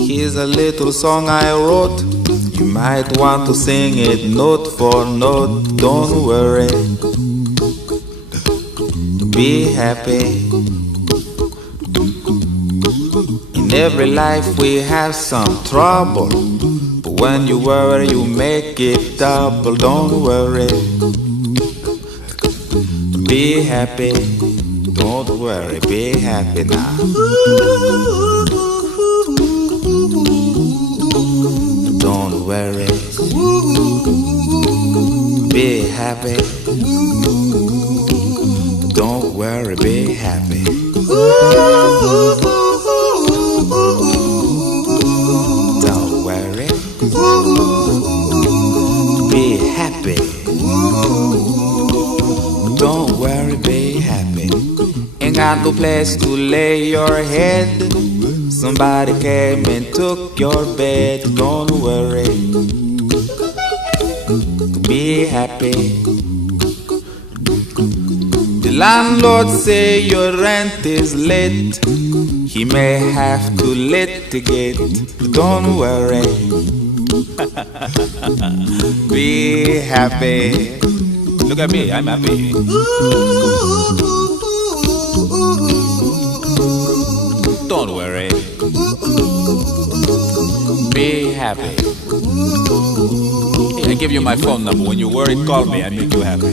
Here's a little song I wrote. You might want to sing it note for note. Don't worry, be happy. In every life we have some trouble, but when you worry you make it double. Don't worry, be happy. Don't worry, be happy now. Don't worry, be happy. Don't worry, be happy. Don't worry, be happy. Don't worry, be happy. Ain't got no place to lay your head. Somebody came and took your bed. Don't worry, be happy. The landlord say your rent is late. He may have to litigate. Don't worry, be happy. Look at me, I'm happy. Don't worry, be happy. I give you my phone number. When you're worried, call me. I make you happy.